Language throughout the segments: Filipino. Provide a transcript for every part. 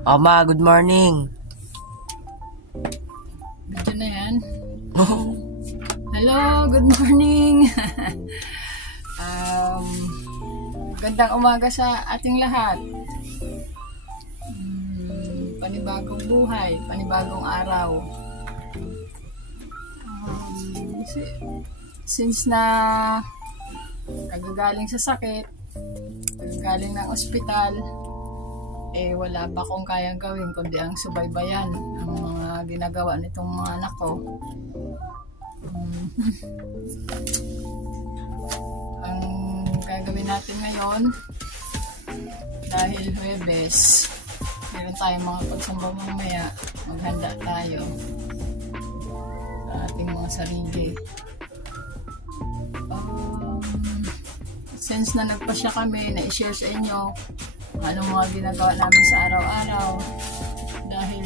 Ma, good morning. Video na yan. Hello, good morning. Gandang umaga sa ating lahat. Panibagong buhay, panibagong araw. Since na kagagaling sa sakit, kagagaling ng ospital, wala pa akong kayang gawin kundi ang subaybayan ang mga ginagawa nitong mga anak ko. Ang gagawin natin ngayon, dahil Huwebes, meron tayong mga pagsamba mamaya, maghanda tayo sa ating mga sarili. Since na nagpasya kami, na-share sa inyo anong mga ginagawa namin sa araw-araw, dahil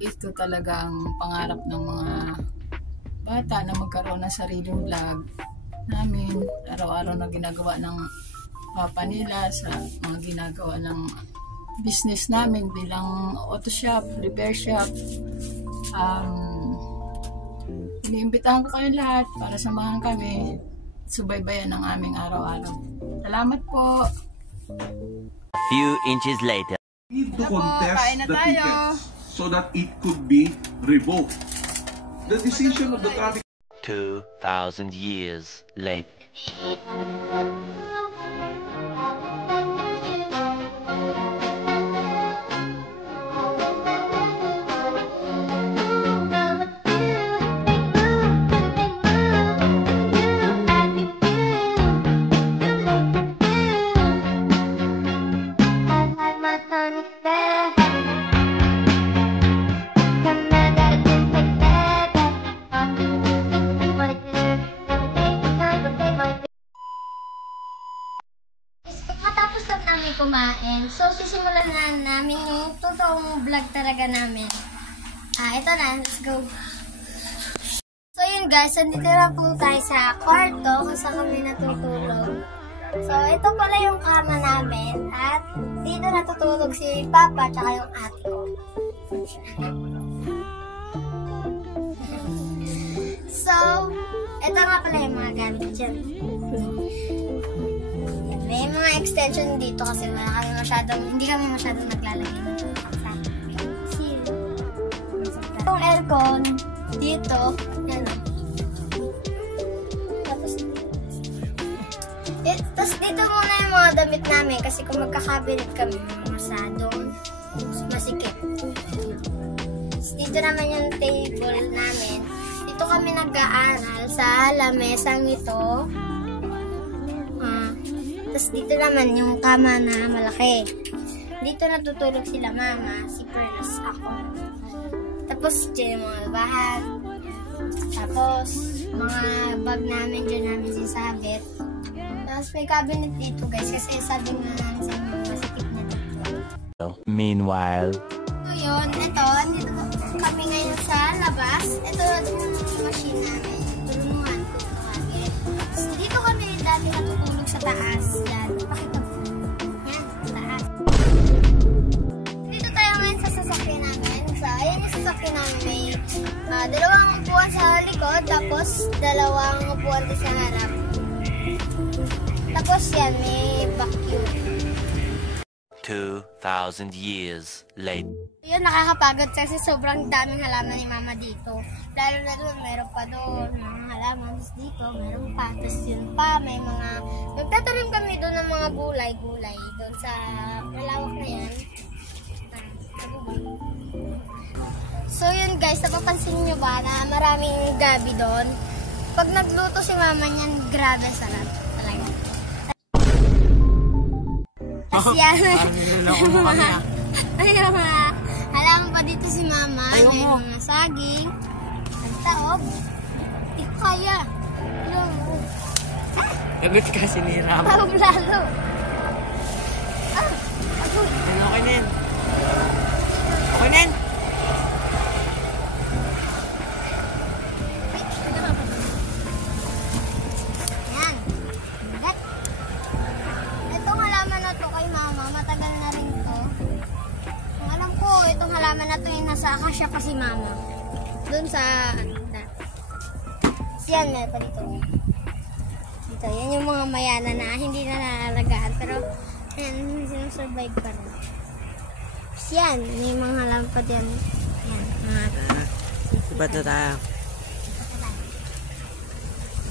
ito talagang pangarap ng mga bata na magkaroon ng sariling vlog namin, araw-araw na ginagawa ng papa nila sa mga ginagawa ng business namin bilang auto shop, repair shop. Iniimbitahan ko kayo lahat para samahan kami, subaybayan ng aming araw-araw. Salamat po! A few inches later. Need to contest the tickets so that it could be revoked. The decision of the traffic 2,000 years later. Kumain. So, sisimulan na namin yung totoong vlog talaga namin. Ito na. Let's go. So, yun guys. Nandito na po tayo sa kwarto kung saan kami natutulog. So, ito pala yung kama namin. At dito natutulog si Papa tsaka yung ate ko. So, ito nga pala yung mga gamit dyan. May mga extension dito kasi hindi kami masyadong naglalagay ng seal. Yung aircon dito, yan o. Tapos dito muna yung mga damit namin kasi kung magkakabinet kami, masyadong masikip. Tapos dito naman yung table namin. Dito kami nag-aaral sa lamesang ito. Tapos dito naman yung kama na malaki. Dito natutulog sila mama, si Perlas, ako. Tapos dyan yung mga bahan. Tapos mga bag namin dyan namin sisabit. Tapos may cabinet dito guys kasi sabi nga namin sa inyo masikip na dito. Meanwhile. So yun, ito, andito kami ngayon sa labas. Ito yung machine namin. Tulungan ko kami. So dito kami dati natutulog sa taas. Yan, pakita mo. Yan, taas. Dito tayo ngayon sa sasakyan namin. So, ayan yung sasakyan namin. May dalawang upuan sa likod, tapos dalawang upuan din sa harap. Tapos yan, may vacuum. 2,000 years later. Yun, nakakapagod kasi sobrang daming halaman ni mama dito. Lalo na doon, meron pa doon mga halaman. Tapos dito, meron pa. Tapos yun pa, may mga... Nagtatanim kami doon ng mga gulay-gulay. Doon sa malawak na yan. So yun guys, napapansin nyo ba na maraming gabi doon? Pag nagluto si mama niyan, grabe sarap talaga. Tapos yan, halaman pa dito si mama. May mga saging. Nagtaob. Hindi ko kaya. Lagot kasi ni Ram. Taob lalo. Okay na yan. Okay na yan. Yan. Itong halaman na to kay mama, matagal na rin to. Kung alam halaman na to yung nasa akasya pa si mama. Doon sa, siyan, meron pa dito. Dito, yan yung mga mayana na hindi na nalalagaan. Pero, yan, sinusurvive pa rin. Siyan, may mga halaman pa dyan. Yan, mga Ba't na tayo?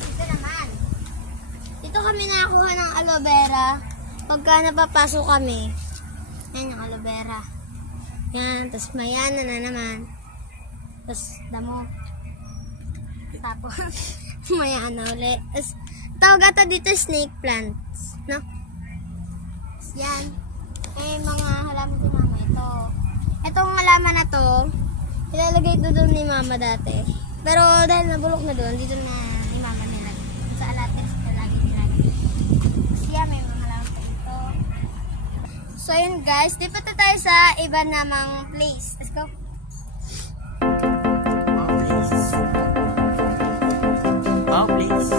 Dito naman. Dito kami nakakuha ng aloe vera. Pagka napapasok kami, yan yung aloe vera. Yan, tapos mayana na naman. Tapos damo. Tapos, mayana ulit. Tapos, tawag ata dito snake plants. No? Tapos yan. May mga halaman si mama. Ito. Itong halaman na to, ilalagay ito doon ni mama dati. Pero dahil nabulok na doon, dito na ni mama nila. Sa alates, lagi nilagay. Siya, may mga halaman pa dito. So yun guys, di pa tayo sa iba namang place. Let's go. Oh, please.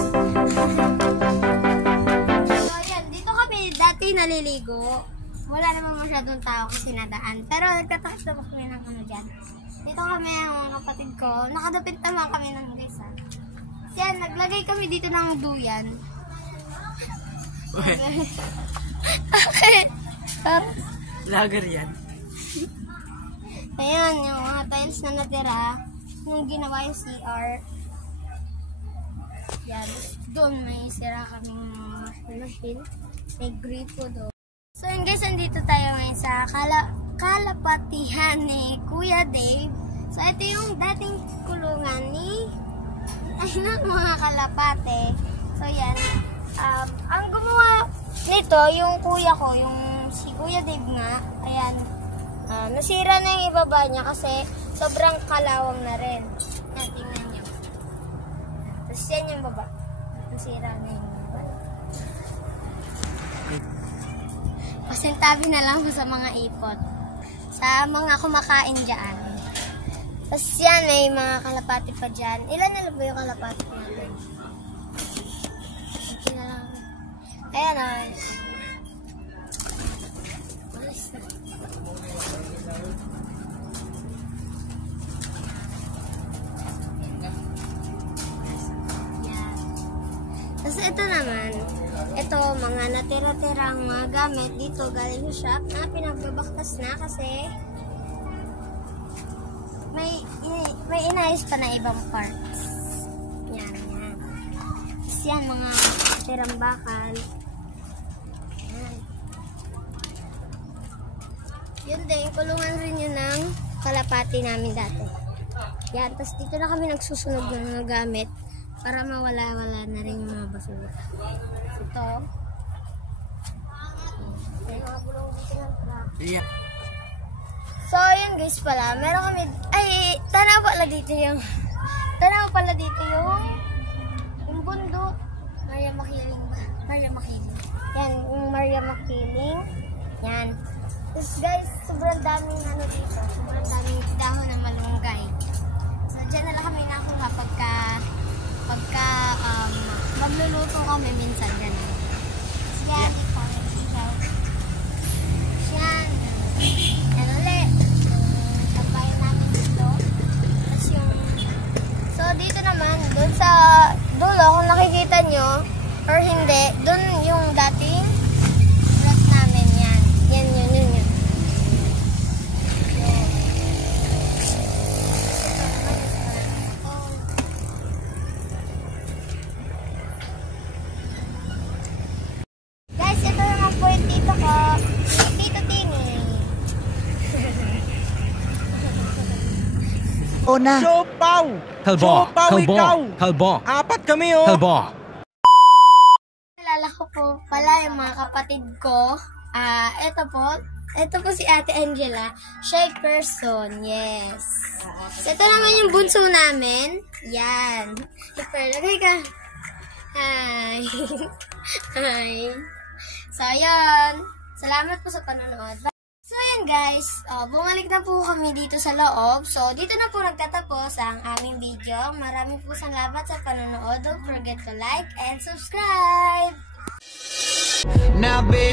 So yan, dito kami dati naliligo. Wala namang masyadong tao kasi nadaan. Pero nagkatakas-takas kami ng ano dyan. Dito kami ang mga kapatid ko. Nakadapit naman kami ng guys ha. Yan, naglagay kami dito ng duyan. Okay. Lager yan. Ayan, yung mga tiles na natira. Nung ginawa yung CR. Yan, doon may sira kaming machine. May gripo doon. So yun guys, nandito tayo ngayon sa kalapatihan ni Kuya Dave. So ito yung dating kulungan ni mga kalapate. So yan, ang gumawa nito, yung kuya ko, yung si Kuya Dave nga, ayan, nasira na yung ibaba niya kasi sobrang kalawang na rin. Yan, tingnan nyo. Tapos yan yung baba. Nasira na yung baba. Pasintabi na lang sa mga ipot. Sa mga kumakain dyan. Tapos yan, may mga kalapati pa dyan. Ilan na ba yung kalapati natin? Okay na lang. Ayan o. Yan. Tapos ito naman. Ito, mga natira-tirang mga gamit dito galing sa shop na pinagbabaktas na kasi may inayos pa na ibang parts. Yan, yan. Tapos yan, mga tirang bakal. Yan. Yun din, kulungan rin yun ng kalapati namin dati. Yan, tapos dito na kami nagsusunog ng mga gamit para mawala-wala na rin yung mga basura. Ito. May mga gulong dito ng truck. Yeah. So, yun guys pala. Meron kami, ay, tanaw pala dito yung bundok. Maria Makiling ba? Maria Makiling. Yan, yung Maria Makiling. Yan. Tapos guys, sobrang daming ano dito. Sobrang daming dahon na malunggay. So, dyan na lang kami nakuha pagka magluluto kami minsan dyan. So, yan, dito kami dito. Yan. Yan ulit. Tabayan namin dito. Tapos yung... So, dito naman, doon sa dulo, kung nakikita nyo, or hindi, doon yung dating rep namin. Yan. Yan, yun. Guys, ito naman po yung tito ko. Tito Tini. Una. Siopaw! Kalbo. Siopaw, ikaw! Kalbo. Apat kami, oh! Kalbo. Nalala ko po pala yung mga kapatid ko. Ito po si Ate Angela. Shy person, yes. Ito naman yung bunso namin. Yan. Lagay ka. Hi. Hi. So, ayan. Salamat po sa panonood. So, ayan guys. Bumalik na po kami dito sa loob. So, dito na po nagtatapos ang aming video. Maraming po salamat sa panonood. Don't forget to like and subscribe. Now, baby.